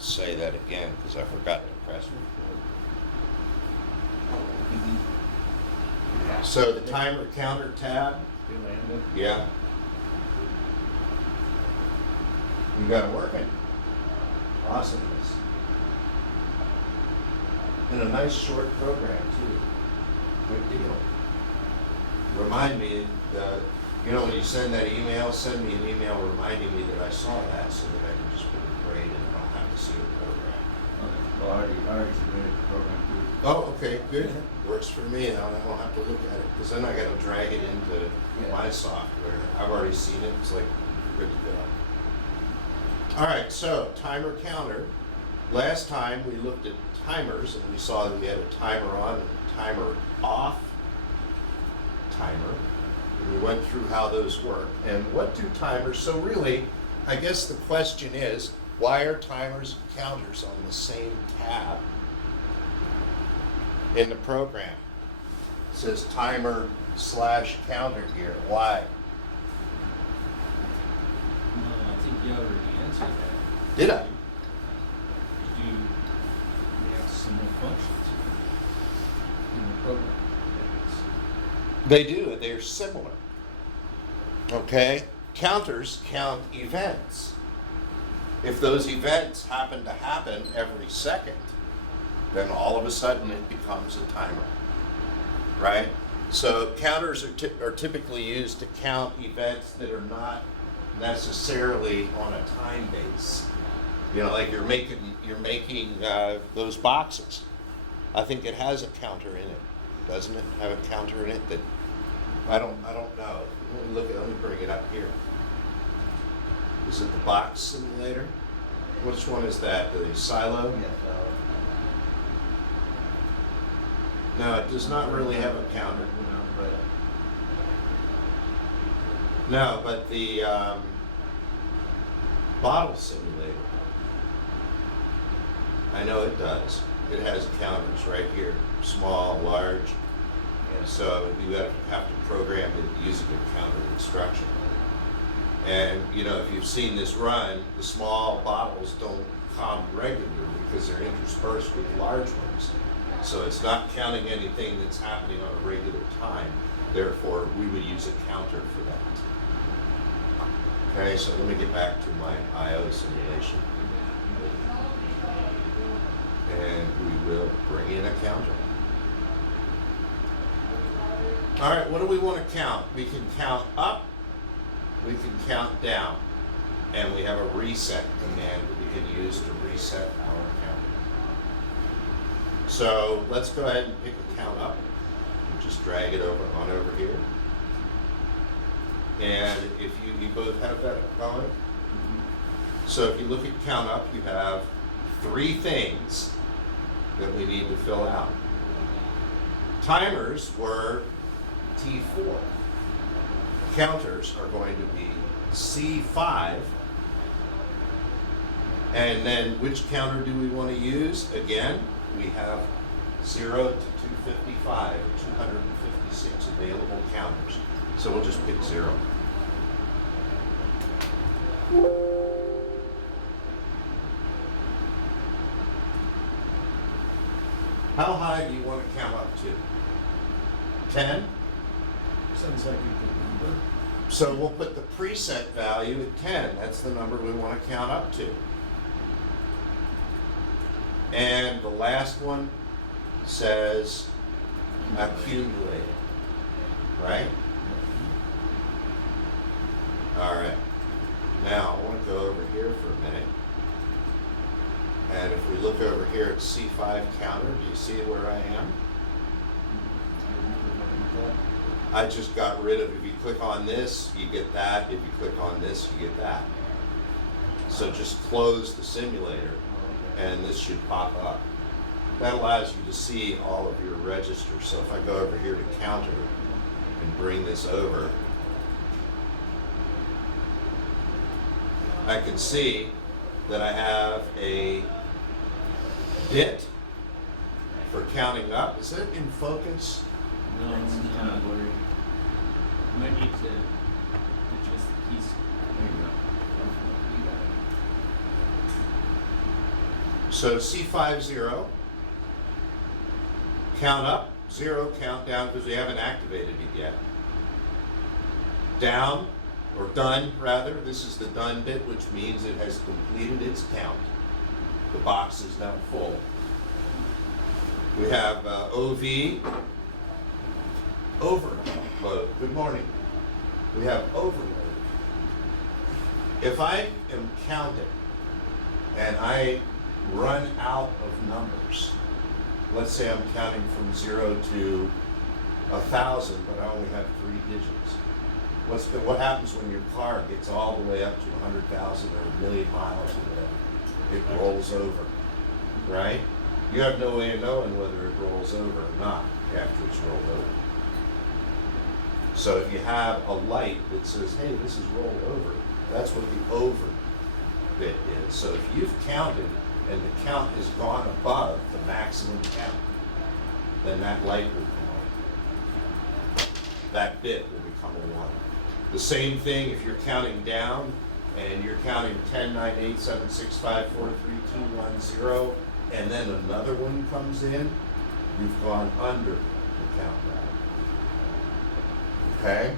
to say that again because I forgot to press record. So the timer counter tab, yeah. You got it working. Awesomeness. And a nice short program too. Good deal. Remind me, when you send that email, send me an email reminding me that I saw that so that I can just put a grade and I don't have to see the program. Okay. Well, I already submitted the program too. Oh, okay, good. Works for me. I don't have to look at it because then I got to drag it into my software. I've already seen it. It's like good to go. All right, so timer counter. Last time we looked at timers and we saw that we had a timer on and a timer off timer. And we went through how those work. And what do timers, so really, I guess the question is, why are timers and counters on the same tab in the program? It says timer/counter here. Why? No, I think you already answered that. Did I? They have similar functions in the program. They do. They're similar. Okay? Counters count events. If those events happen to happen every second, then all of a sudden it becomes a timer. Right? So counters are typically used to count events that are not necessarily on a time base. Like you're making those boxes. I think it has a counter in it, doesn't it? Have a counter in it that I don't know. Let me bring it up here. Is it the box simulator? Which one is that? The silo? Yes. No, it does not really have a counter. No, but the bottle simulator. I know it does. It has counters right here, small, large, and so you have to program it using a counter instruction. And if you've seen this run, the small bottles don't come regularly because they're interspersed with large ones. So it's not counting anything that's happening on a regular time. Therefore, we would use a counter for that. Okay, so let me get back to my I/O simulation. And we will bring in a counter. All right, what do we want to count? We can count up, we can count down, and we have a reset command that we can use to reset our counter. So let's go ahead and pick a count up. We'll just drag it on over here. And if you both have that going. So if you look at count up, you have 3 things that we need to fill out. Timers were T4. Counters are going to be C5. And then which counter do we want to use? Again, we have 0 to 255 or 256 available counters. So we'll just pick 0. How high do you want to count up to? 10? Sounds like a good number. So we'll put the preset value at 10. That's the number we want to count up to. And the last one says accumulated, right? All right. Now I want to go over here for a minute. And if we look over here at C5 counter, do you see where I am? I just got rid of, if you click on this, you get that. If you click on this, you get that. So just close the simulator and this should pop up. That allows you to see all of your registers. So if I go over here to counter and bring this over, I can see that I have a bit for counting up. Is it in focus? No, it's not. You might need to adjust the keys. There you go. You got So C50, count up, 0, count down, because we haven't activated it yet. Down, or done rather, this is the done bit, which means it has completed its count. The box is now full. We have OV, overload. Good morning. We have overload. If I am counting and I run out of numbers, let's say I'm counting from 0 to 1,000, but I only have 3 digits. What happens when your car gets all the way up to 100,000 or 1,000,000 miles or whatever? It rolls over, right? You have no way of knowing whether it rolls over or not after it's rolled over. So if you have a light that says, hey, this is rolled over, that's what the over bit is. So if you've counted and the count has gone above the maximum count, then that light will come on. That bit will become a 1. The same thing if you're counting down and you're counting 10, 9, 8, 7, 6, 5, 4, 3, 2, 1, 0, and then another one comes in, you've gone under the count value. Okay?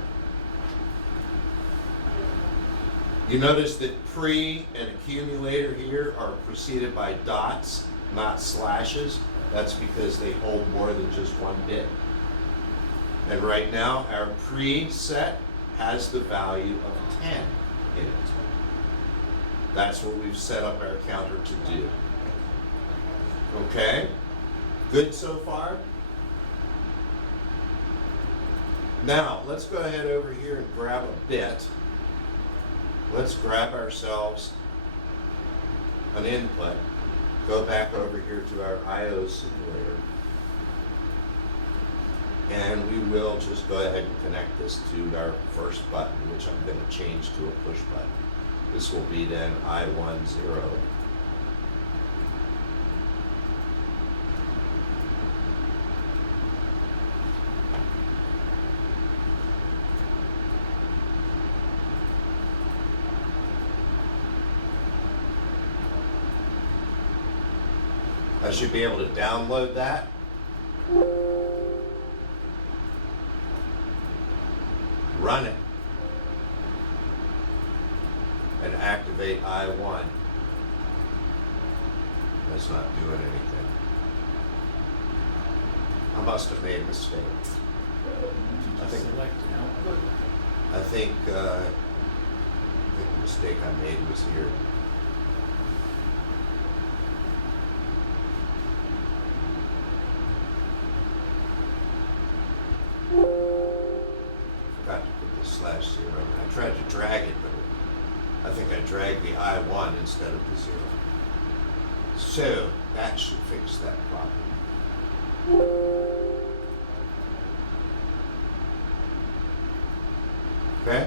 You notice that pre and accumulator here are preceded by dots, not slashes. That's because they hold more than just 1 bit. And right now, our preset has the value of 10 in it. That's what we've set up our counter to do. Okay? Good so far? Now, let's go ahead over here and grab a bit. Let's grab ourselves an input. Go back over here to our I/O simulator. And we will just go ahead and connect this to our first button, which I'm going to change to a push button. This will be then I10. I should be able to download that. Run it. And activate I1. That's not doing anything. I must have made a mistake. I think the mistake I made was here. Forgot to put the /0. I tried to drag it, but I think I dragged the I1 instead of the 0. So that should fix that problem. Okay?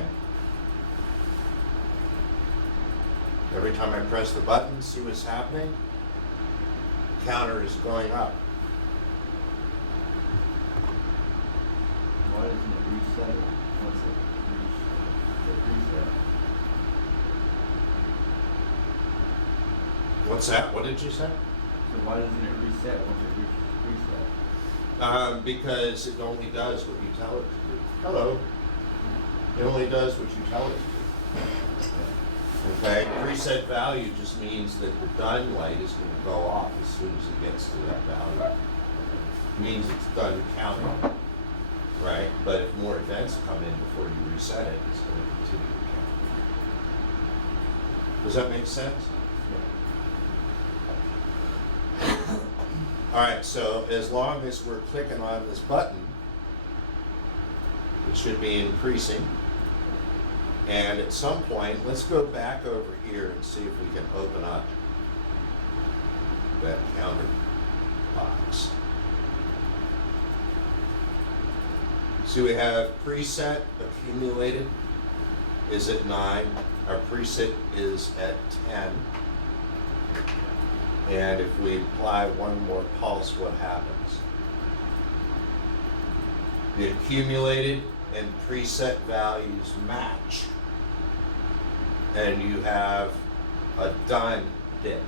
Every time I press the button, see what's happening? The counter is going up. Why doesn't it reset it once it reaches the preset? What's that? What did you say? So why doesn't it reset once it reaches the preset? Because it only does what you tell it to do. Hello. It only does what you tell it to do. Okay? Preset value just means that the done light is going to go off as soon as it gets to that value. It means it's done counting. Right? But if more events come in before you reset it, it's going to continue to count. Does that make sense? All right, so as long as we're clicking on this button, it should be increasing. And at some point, let's go back over here and see if we can open up that counter box. So we have preset accumulated is at 9. Our preset is at 10. And if we apply one more pulse, what happens? The accumulated and preset values match. And you have a done bit.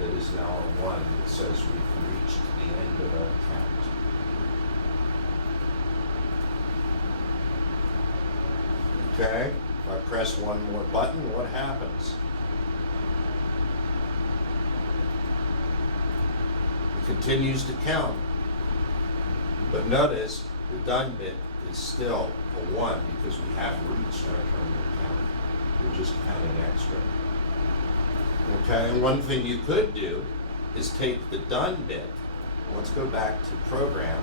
that is now a 1 that says we've reached the end of our count. Okay, if I press one more button, what happens? It continues to count. But notice the done bit is still a 1 because we have reached our terminal count. We're just counting extra. Okay, and one thing you could do is take the done bit. Let's go back to program.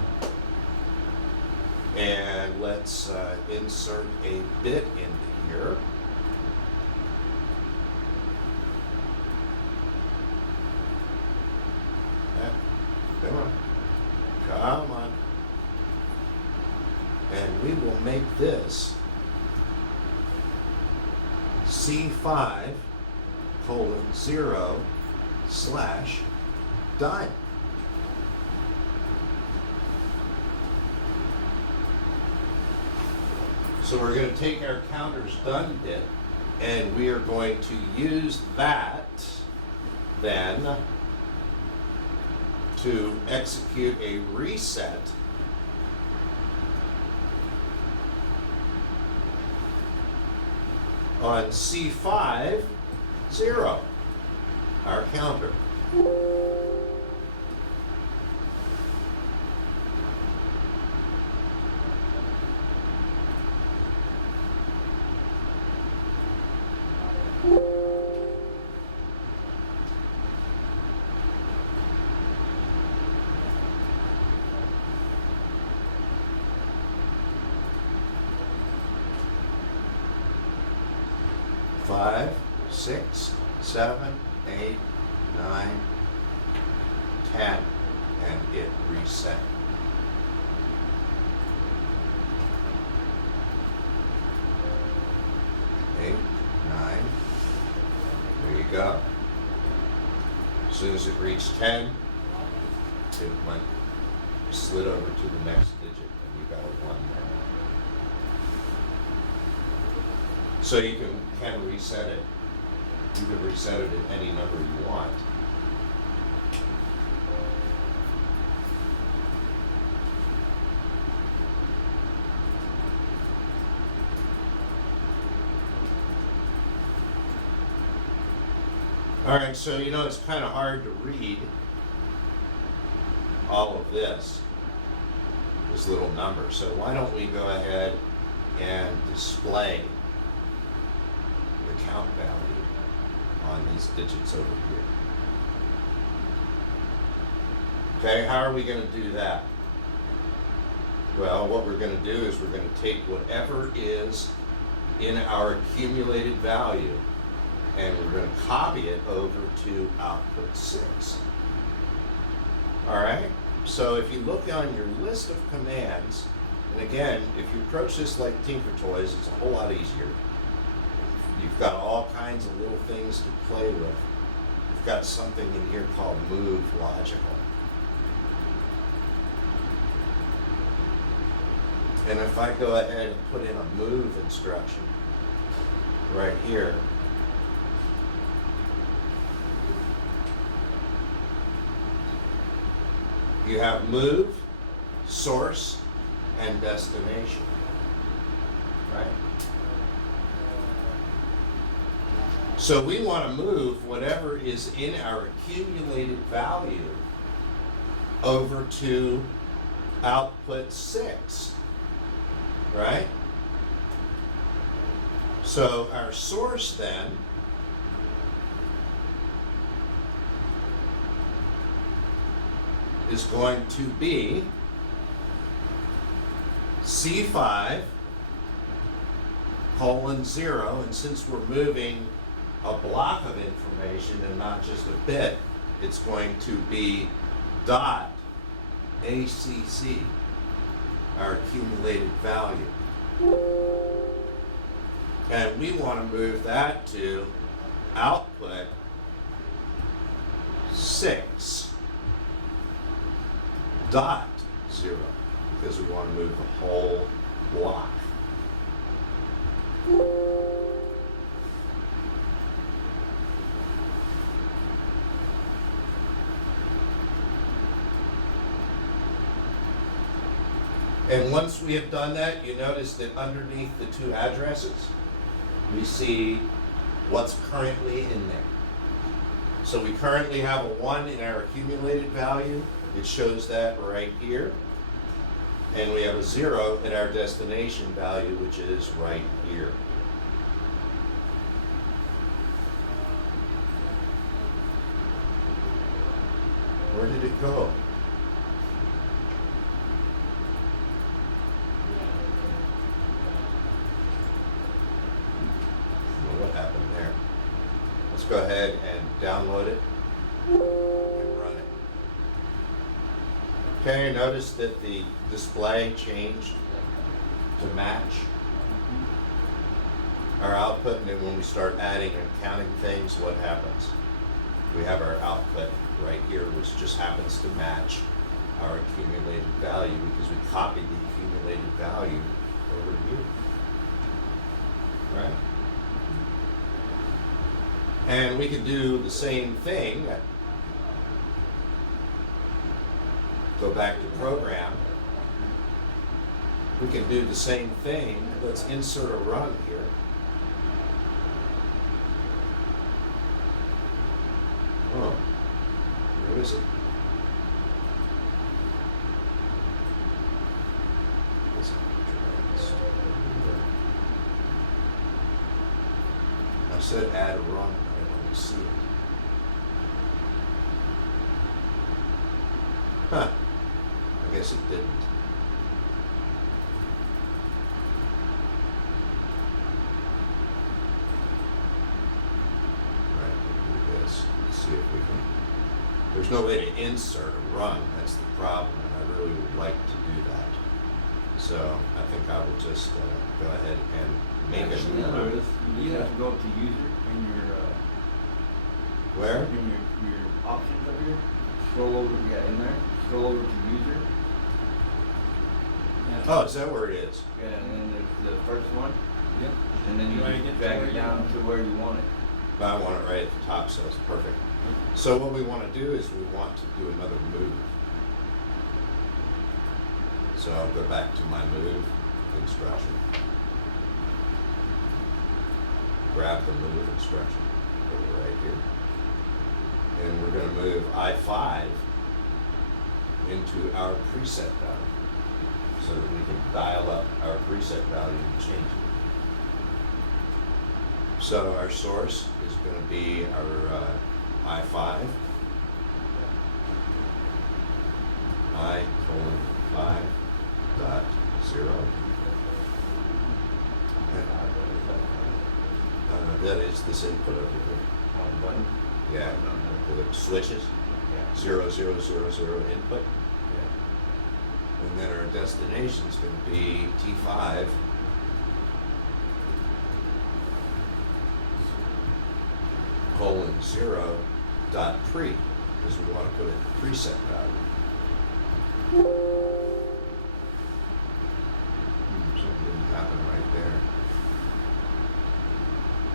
And let's insert a bit into here. Come on. Come on. And we will make this C5:0 / dime. So we're going to take our counter's done bit and we are going to use that then to execute a reset on C5:0, our counter. Five, 6, 7, 8, 9, 10, and it reset. Eight, 9, there you go. As soon as it reached 10, it went, slid over to the next digit, and you got a 1 there. So you can reset it. You can reset it at any number you want. All right, so you know it's kind of hard to read all of this little number. So why don't we go ahead and display the count value on these digits over here. Okay, how are we going to do that? Well, what we're going to do is we're going to take whatever is in our accumulated value and we're going to copy it over to output 6. All right, so if you look on your list of commands, and again, if you approach this like Tinker Toys, it's a whole lot easier. You've got all kinds of little things to play with. You've got something in here called move logical. And if I go ahead and put in a move instruction right here, you have move, source, and destination, right? So we want to move whatever is in our accumulated value over to output 6, right? So our source then is going to be C5:0, and since we're moving a block of information and not just a bit, it's going to be dot ACC, our accumulated value. And we want to move that to output 6.0 because we want to move the whole block. And once we have done that, you notice that underneath the two addresses, we see what's currently in there. So we currently have a 1 in our accumulated value. It shows that right here. And we have a 0 in our destination value, which is right here. Where did it go? What happened there? Let's go ahead and download it and run it. Okay, notice that the display changed to match our output, and then when we start adding and counting things, what happens? We have our output right here, which just happens to match our accumulated value because we copied the accumulated value over here. Right? And we could do the same thing. Go back to program. We can do the same thing. Let's insert a run here. Oh, where is it? I said add a run, I don't see it. Huh. I guess it didn't. Right, we'll do this. Let's see if we can. There's no way to insert a run, that's the problem, and I really would like to do that. So I think I will just go ahead and make a Actually, new notice, you have to go up to user in your, Where? in your options up here. Scroll over, yeah, in there, scroll over to user. Oh, is that where it is? Yeah, and then there's the first one, Yep. and then you Right, just get drag to it where you down want to it. where you want it. I want it right at the top, so it's perfect. So what we want to do is we want to do another move. So I'll go back to my move instruction. Grab the move instruction over right here. And we're going to move I5 into our preset value so that we can dial up our preset value and change it. So our source is going to be our I5, I:5 dot 0. That is this input over here. On the button. Yeah, with the switches, Yeah. 0, 0, 0, 0 input. Yeah. And then our destination is going to be T5 colon 0 dot pre, because we want to put it in preset value. Something didn't happen right there.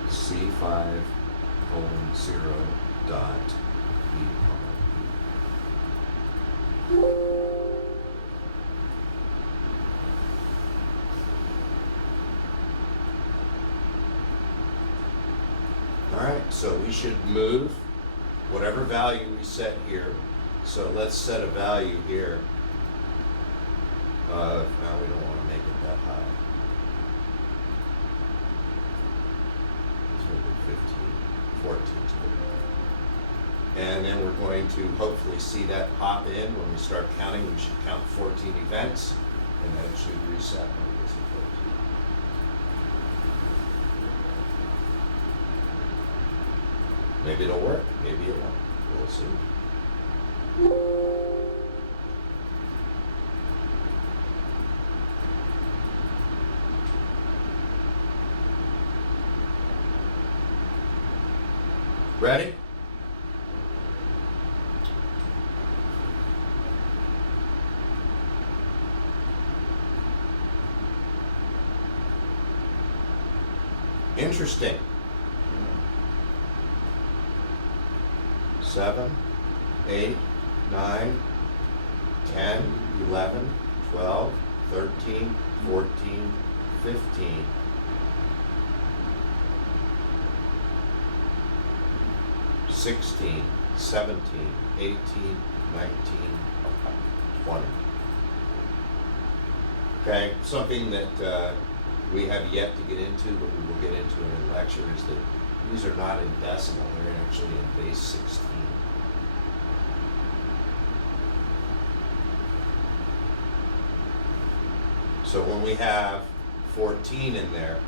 C5 colon 0 dot E comma E. All right, so we should move whatever value we set here. So let's set a value here of, now we don't want to make it that high. Let's make it 15, 14 is good. And then we're going to hopefully see that pop in when we start counting. We should count 14 events, and then it should reset when we get to 14. Maybe it'll work, maybe it won't. We'll see. Ready? Interesting. 7, 8, 9, 10, 11, 12, 13, 14, 15. 16, 17, 18, 19, 20. Okay, something that we have yet to get into, but we will get into in a lecture, is that these are not in decimal, they're actually in base 16. So when we have 14 in there,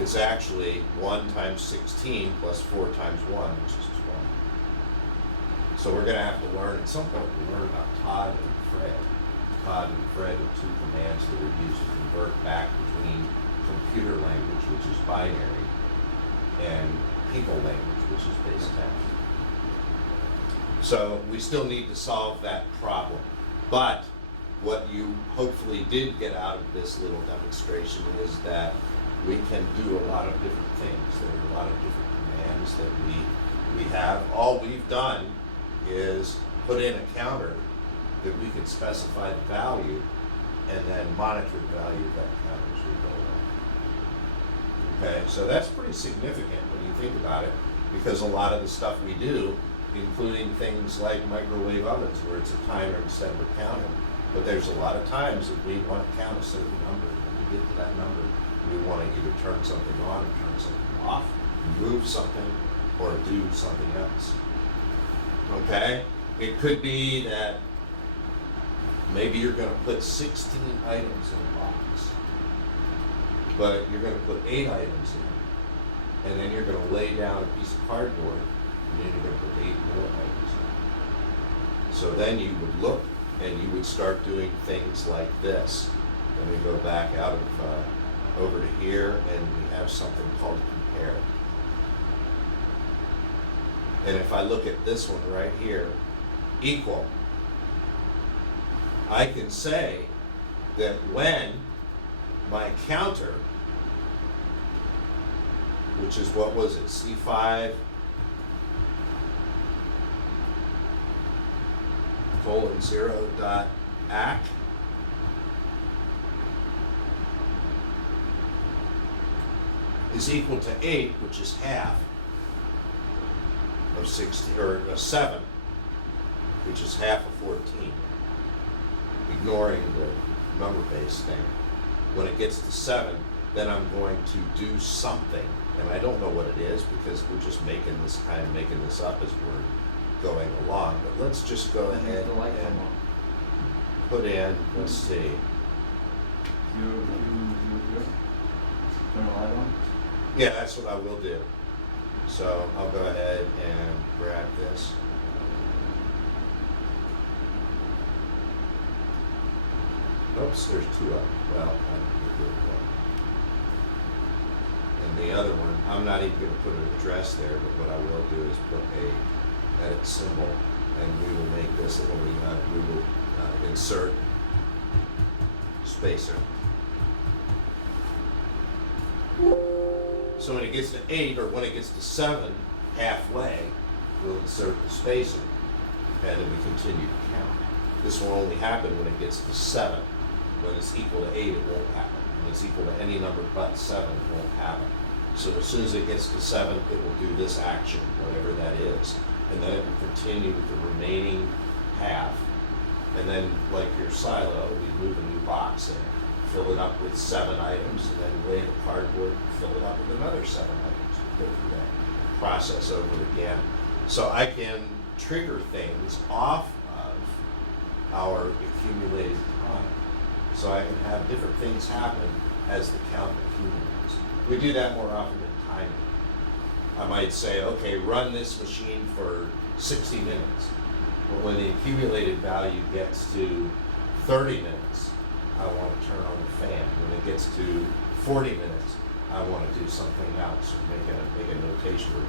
it's actually 1 times 16 plus 4 times 1, which is 12. So we're going to have to learn, at some point, we learn about Todd and Fred. Todd and Fred are two commands that are used to convert back between computer language, which is binary, and people language, which is base 10. So we still need to solve that problem. But what you hopefully did get out of this little demonstration is that we can do a lot of different things. There are a lot of different commands that we have. All we've done is put in a counter that we can specify the value and then monitor the value of that counter as we go along. Okay, so that's pretty significant when you think about it, because a lot of the stuff we do, including things like microwave ovens where it's a timer instead of a counter, but there's a lot of times that we want to count a certain number. When we get to that number, we want to either turn something on or turn something off, move something, or do something else. Okay? It could be that maybe you're going to put 16 items in a box, but you're going to put 8 items in, and then you're going to lay down a piece of cardboard, and then you're going to put 8 more items in. So then you would look, and you would start doing things like this. Then we go back out of over to here, and we have something called compare. And if I look at this one right here, equal, I can say that when my counter, which is, what was it, C5 colon 0 dot ACK, is equal to 8, which is half of 16, or 7, which is half of 14, ignoring the number base thing. When it gets to 7, then I'm going to do something, and I don't know what it is because we're just making this up as we're going along. But let's just go ahead and put in, let's see. 0, 2, 0, 0. Turn the light on. Yeah, that's what I will do. So I'll go ahead and grab this. Oops, there's 2 of them. Well, I did one. And the other one, I'm not even going to put an address there, but what I will do is put a edit symbol, and we will make this, we will insert spacer. So when it gets to 8, or when it gets to 7, halfway, we'll insert the spacer, and then we continue to count. This will only happen when it gets to 7. When it's equal to 8, it won't happen. When it's equal to any number but 7, it won't happen. So as soon as it gets to 7, it will do this action, whatever that is, and then it will continue with the remaining half. And then, like your silo, we move a new box in, fill it up with 7 items, and then lay the cardboard and fill it up with another 7 items. Go through that process over again. So I can trigger things off of our accumulated time. So I can have different things happen as the count accumulates. We do that more often in timing. I might say, okay, run this machine for 60 minutes. But when the accumulated value gets to 30 minutes, I want to turn on the fan. When it gets to 40 minutes, I want to do something else, or make a notation, or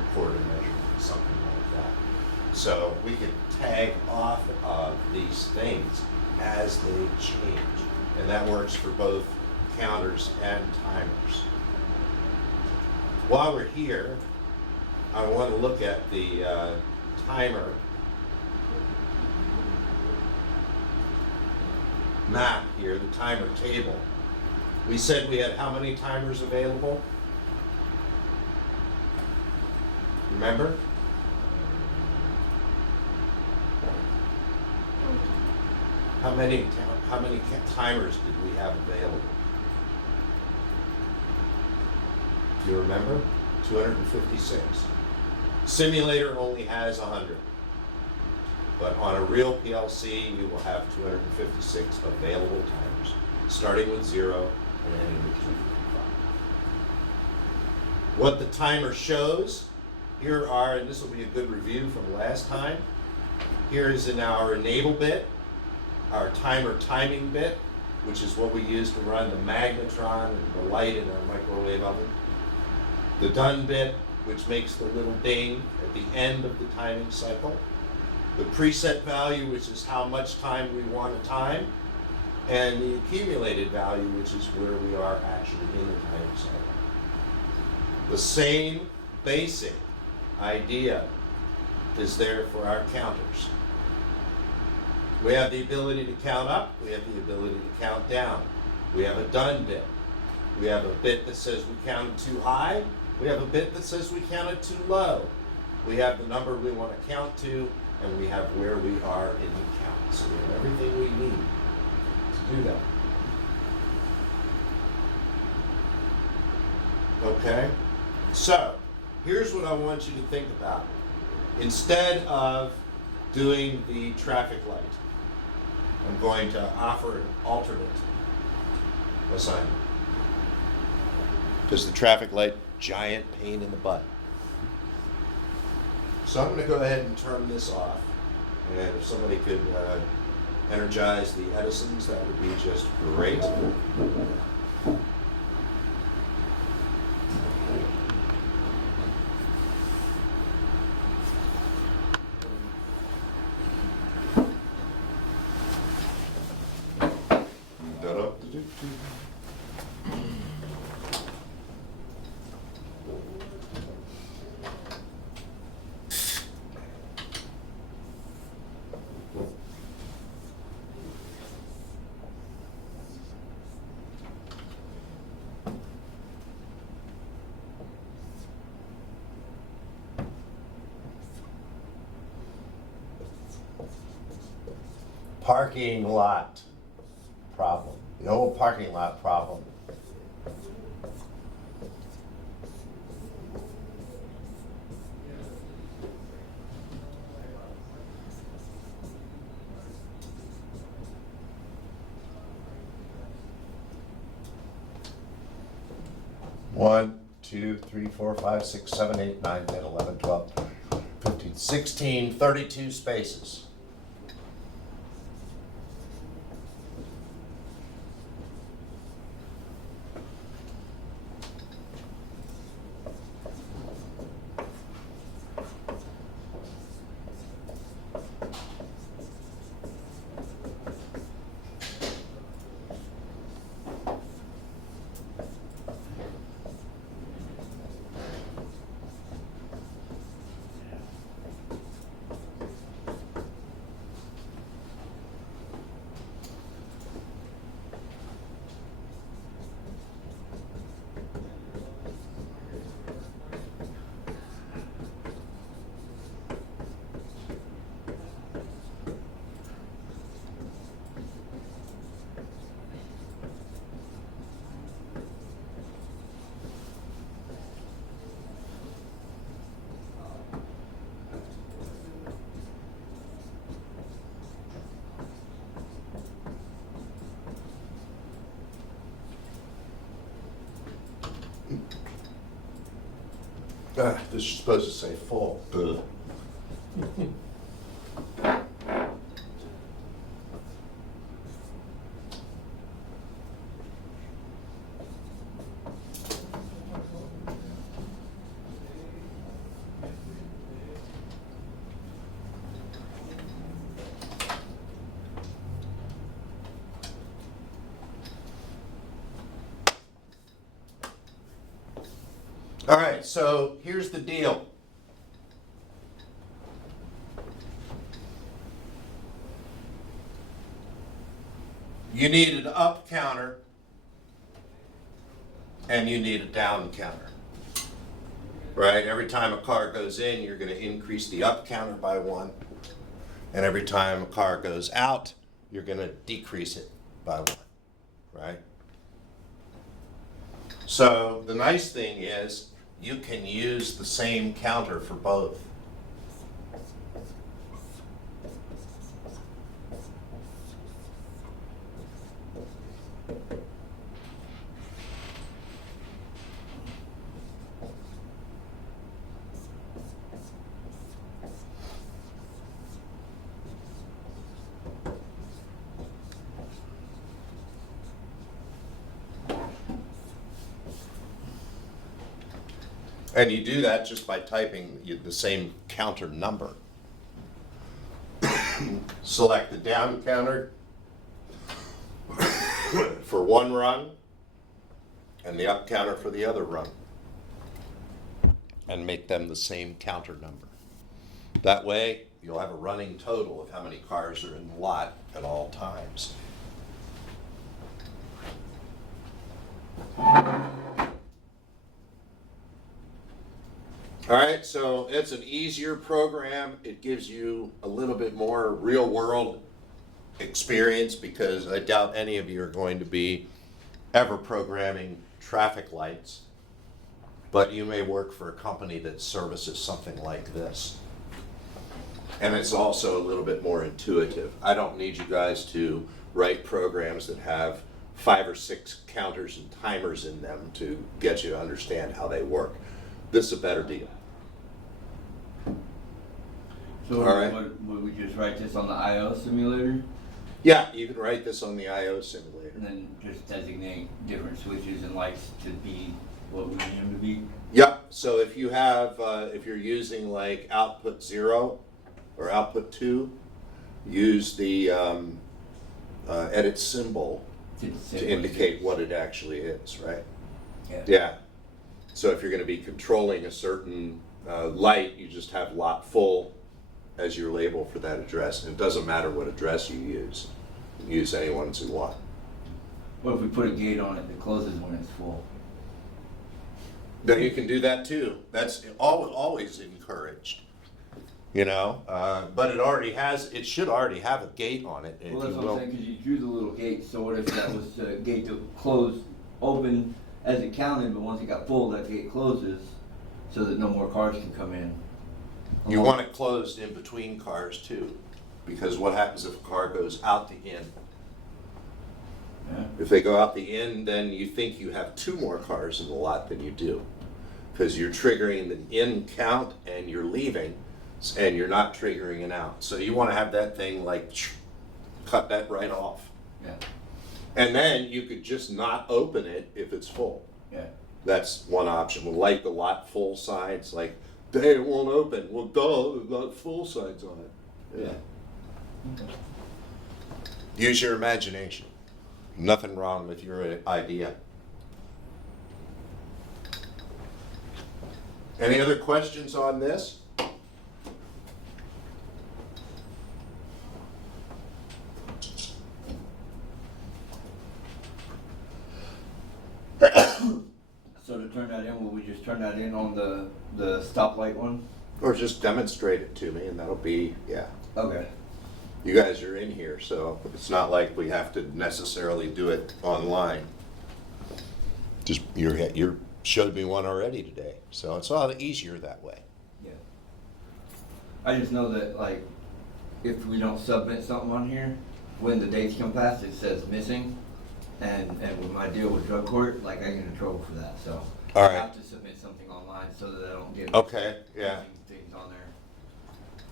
record a measurement, something like that. So we can tag off of these things as they change. And that works for both counters and timers. While we're here, I want to look at the timer map here, the timer table, we said we had how many timers available? Remember? How many timers did we have available? You remember? 256. Simulator only has 100. But on a real PLC, you will have 256 available timers, starting with 0 and ending with 255. What the timer shows, here are, and this will be a good review from last time, here is in our enable bit, our timer timing bit, which is what we use to run the magnetron and the light in our microwave oven. The done bit, which makes the little ding at the end of the timing cycle. The preset value, which is how much time we want to time. And the accumulated value, which is where we are actually in the timing cycle. The same basic idea is there for our counters. We have the ability to count up, we have the ability to count down. We have a done bit. We have a bit that says we counted too high. We have a bit that says we counted too low. We have the number we want to count to, and we have where we are in the count. So we have everything we need to do that. Okay? So, here's what I want you to think about. Instead of doing the traffic light, I'm going to offer an alternate assignment. Because the traffic light, giant pain in the butt. So I'm going to go ahead and turn this off. And if somebody could energize the Edisons, that would be just great. Parking lot problem. The old parking lot problem. One, 2, 3, 4, 5, 6, 7, 8, 9, 10, 11, 12, 15, 16, 32 spaces. This is supposed to say full. Ugh. All right, so here's the deal. You need an up counter and you need a down counter. Right? Every time a car goes in, you're going to increase the up counter by 1. And every time a car goes out, you're going to decrease it by 1. Right? So the nice thing is you can use the same counter for both. And you do that just by typing the same counter number. Select the down counter for one run and the up counter for the other run. And make them the same counter number. That way, you'll have a running total of how many cars are in the lot at all times. All right, so it's an easier program. It gives you a little bit more real world experience because I doubt any of you are going to be ever programming traffic lights, but you may work for a company that services something like this. And it's also a little bit more intuitive. I don't need you guys to write programs that have 5 or 6 counters and timers in them to get you to understand how they work. This is a better deal. So All right. would we just write this on the I/O simulator? Yeah, you can write this on the I/O simulator. And then just designate different switches and lights to be what we need them to be? Yep, so if you have, if you're using like output 0 or output 2, use the edit symbol to indicate what it actually is, right? Yeah. So if you're going to be controlling a certain light, you just have lot full as your label for that address. And it doesn't matter what address you use. You can use any ones you want. What if we put a gate on it that closes when it's full? Then you can do that too. That's always encouraged. You know, but it should already have a gate on it. Well, that's what I'm saying, because you drew the little gate, so what if that was a gate that closed open as it counted, but once it got full, that gate closes so that no more cars can come in? You want it closed in between cars too, because what happens if a car goes out the in? Yeah. If they go out the in, then you think you have 2 more cars in the lot than you do, because you're triggering the in count and you're leaving, and you're not triggering an out. So you want to have that thing like cut that right off. Yeah. And then you could just not open it if it's full. Yeah. That's one option. We'll light the lot full signs, like, hey, it won't open. Well, duh, there's not full signs on it. Yeah. Okay. Use your imagination. Nothing wrong with your idea. Any other questions on this? So to turn that in, will we just turn that in on the stoplight one? Or just demonstrate it to me and that'll be, yeah. Okay. You guys are in here, so it's not like we have to necessarily do it online. Just, you showed me one already today, so it's a lot easier that way. Yeah. I just know that, like, if we don't submit something on here, when the dates come past, it says missing. And with my deal with drug court, like, I get in trouble for that, so. All right. I have to submit something online so that I don't get. Okay, yeah. Things on there.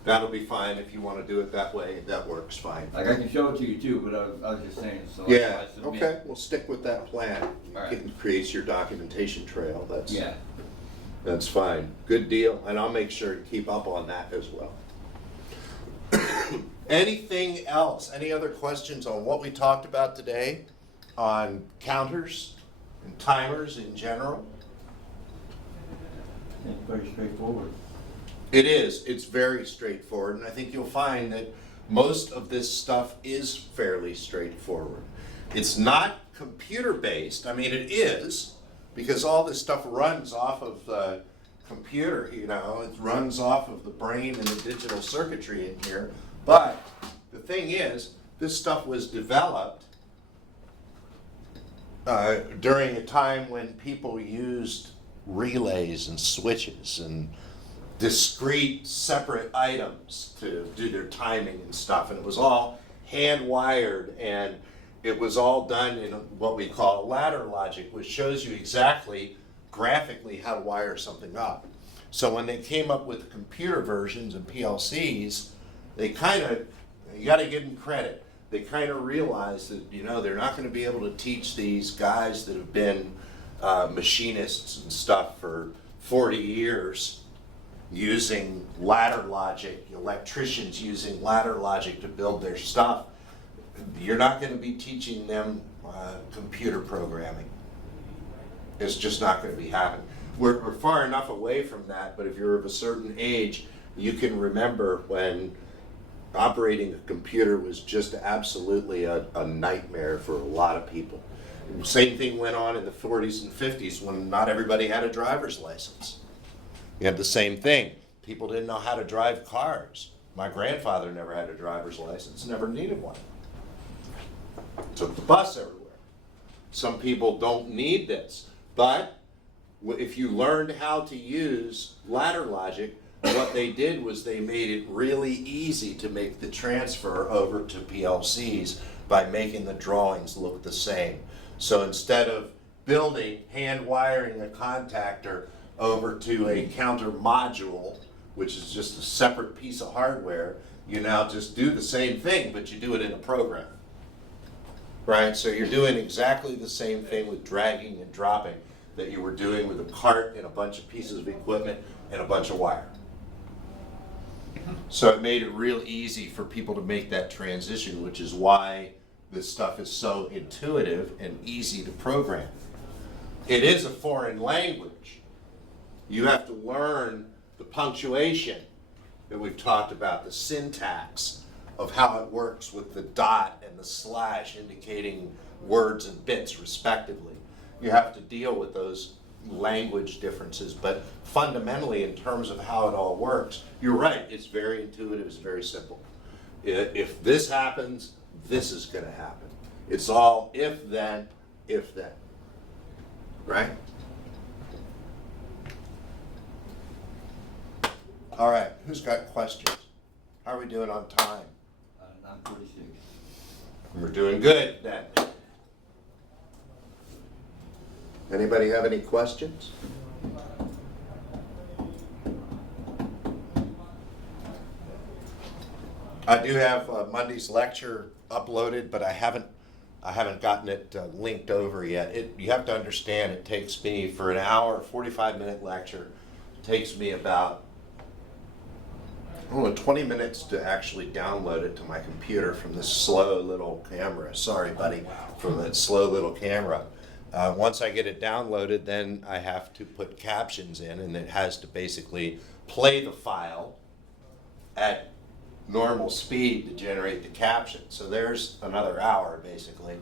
That'll be fine if you want to do it that way. That works fine. Like, I can show it to you too, but I was just saying, so. Like, Yeah, if I submit- okay, we'll stick with that plan. All right. It creates your documentation trail. Yeah. That's fine. Good deal. And I'll make sure to keep up on that as well. Anything else? Any other questions on what we talked about today? On counters and timers in general? It's pretty straightforward. It is. It's very straightforward, and I think you'll find that most of this stuff is fairly straightforward. It's not computer-based. I mean, it is, because all this stuff runs off of the computer, you know, it runs off of the brain and the digital circuitry in here. But the thing is, this stuff was developed during a time when people used relays and switches and discrete separate items to do their timing and stuff, and it was all hand wired, and it was all done in what we call ladder logic, which shows you exactly graphically how to wire something up. So when they came up with computer versions and PLCs, they kind of, you got to give them credit, they kind of realized that, you know, they're not going to be able to teach these guys that have been machinists and stuff for 40 years using ladder logic, electricians using ladder logic to build their stuff. You're not going to be teaching them computer programming. It's just not going to be happening. We're far enough away from that, but if you're of a certain age, you can remember when operating a computer was just absolutely a nightmare for a lot of people. Same thing went on in the 40s and 50s when not everybody had a driver's license. You had the same thing. People didn't know how to drive cars. My grandfather never had a driver's license, never needed one. Took the bus everywhere. Some people don't need this, but if you learned how to use ladder logic, what they did was they made it really easy to make the transfer over to PLCs by making the drawings look the same. So instead of hand wiring a contactor over to a counter module, which is just a separate piece of hardware, you now just do the same thing, but you do it in a program. Right? So you're doing exactly the same thing with dragging and dropping that you were doing with a cart and a bunch of pieces of equipment and a bunch of wire. So it made it real easy for people to make that transition, which is why this stuff is so intuitive and easy to program. It is a foreign language. You have to learn the punctuation that we've talked about, the syntax of how it works with the dot and the slash indicating words and bits respectively. You have to deal with those language differences, but fundamentally in terms of how it all works, you're right, it's very intuitive, it's very simple. If this happens, this is going to happen. It's all if then, right? All right, who's got questions? How are we doing on time? 9:46. We're doing good then. Anybody have any questions? I do have Monday's lecture uploaded, but I haven't gotten it linked over yet. You have to understand, it takes me for an hour, 45-minute lecture, it takes me about 20 minutes to actually download it to my computer from this slow little camera. Sorry, buddy, from that slow little camera. Once I get it downloaded, then I have to put captions in, and it has to basically play the file at normal speed to generate the caption. So there's another hour, basically.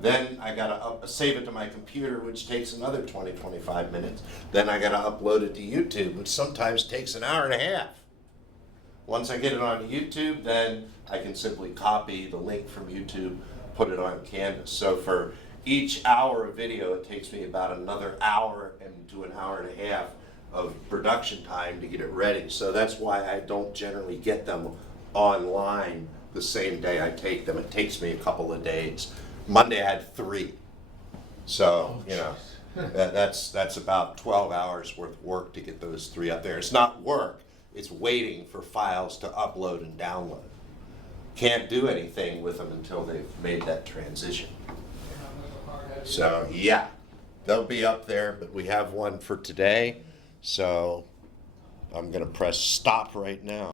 Then I gotta save it to my computer, which takes another 20-25 minutes. Then I gotta upload it to YouTube, which sometimes takes an hour and a half. Once I get it on YouTube, then I can simply copy the link from YouTube, put it on Canvas. So for each hour of video, it takes me about another hour to an hour and a half of production time to get it ready. So that's why I don't generally get them online the same day I take them. It takes me a couple of days. Monday I had 3. So, you know, that's about 12 hours worth of work to get those 3 up there. It's not work. It's waiting for files to upload and download. Can't do anything with them until they've made that transition. So yeah, they'll be up there, but we have one for today. So I'm gonna press stop right now.